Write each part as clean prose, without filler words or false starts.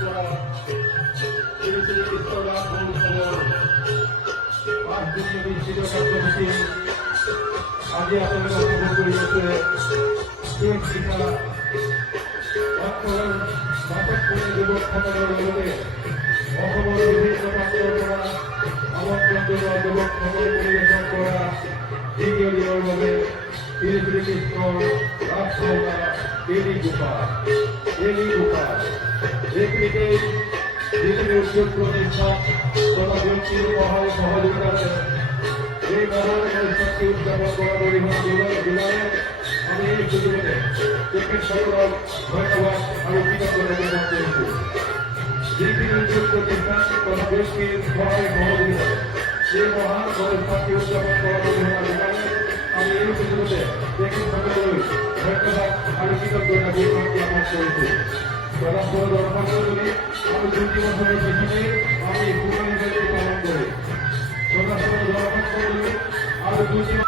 করা শ্রী শ্রী কৃষ্ণদাস খবর 5 দিনের নিশ্চিত কার্যসূচি আজি আপনাদের খবর করিয়েছে শেখ শিখা বর্তমান নাটক করে যুবক সমাজের মধ্যে অসমের বিভিন্ন প্রান্ত করা আমন্ত্রণ দেওয়া যুবক সমাজে পরিবেশন করা দ্বিতীয় দিনের মধ্যে শ্রী শ্রীকৃষ্ণ রাজসভা দেবী গোপাল একদিকে বিভিন্ন উদ্যোগ প্রতিষ্ঠান তথা ব্যক্তির মহান সহযোগিতাতে এই মহান অনুষ্ঠানটি উদযাপন করা জেলায় আমি এই সুযোগে সকল ধন্যবাদ আমি কৃতজ্ঞতা জ্ঞাপন করেছি বিভিন্ন উদ্যোগ প্রতিষ্ঠান তথা ব্যক্তির মহান সহযোগিতা এই মহান অনুষ্ঠানটি উদযাপন করা জেলায় আমি এই সুযোগে সকল ধন্যবাদ আমি কৃতজ্ঞতা জ্ঞাপন করেছি পরস্পর দর্শন করি আমি 2 বছরের পিছনে আমি কুরবানি পালন করি পরস্পর দর্শন করি আমি 2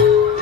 Thank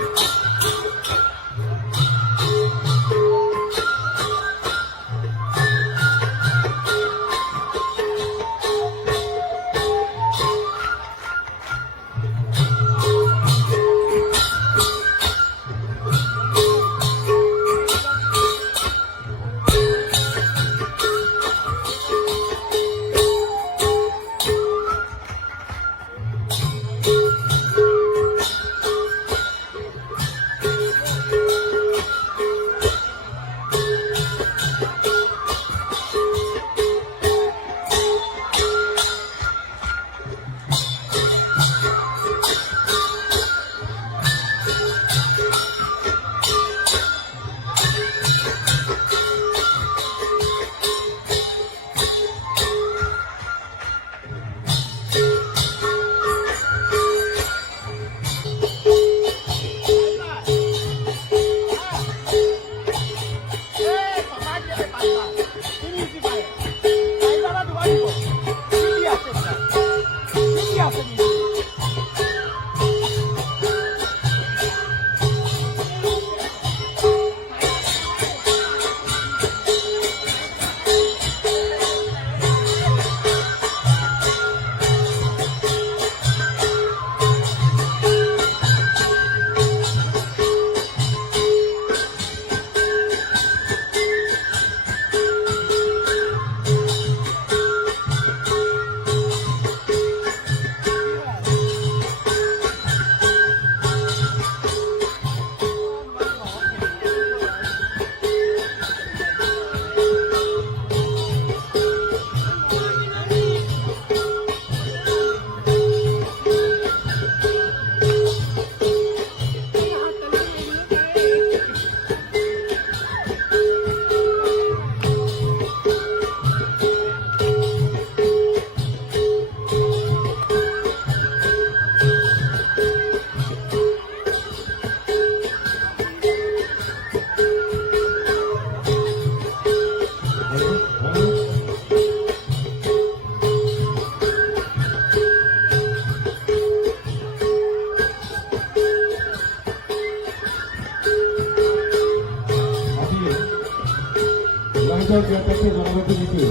ৰাইজক ইয়াৰ তথ্য জনাব খুজিছোঁ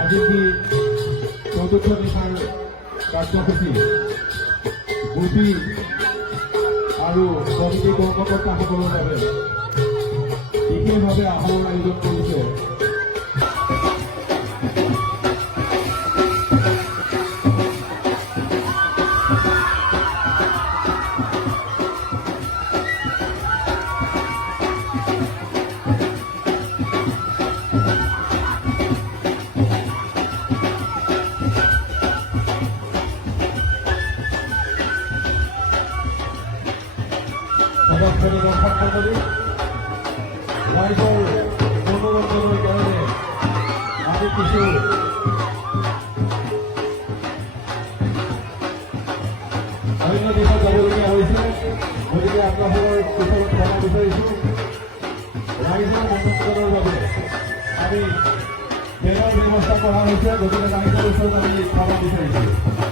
আজি যি চতুৰ্থ নিশাৰ কাৰ্যসূচী গোটী আৰু কমিটি কৰ্মকৰ্তাসকলৰ বাবে বিশেষভাৱে আহৰণ আয়োজন কৰিছে। সদস্যদের রক্ষা করে রাইজৰ মনোৰঞ্জনৰ কাৰণে আমি কিছু অন্য দিশত যাবলগীয়া হৈছে। গতিকে আপোনালোকৰ ওচৰত ক্ষমা বিচাৰিছোঁ। ৰাইজৰ মনোৰঞ্জনৰ বাবে আমি বেৰৰ ব্যৱস্থা কৰা হৈছে। গতিকে ৰাইজৰ ওচৰত আমি ক্ষমা বিচাৰিছোঁ।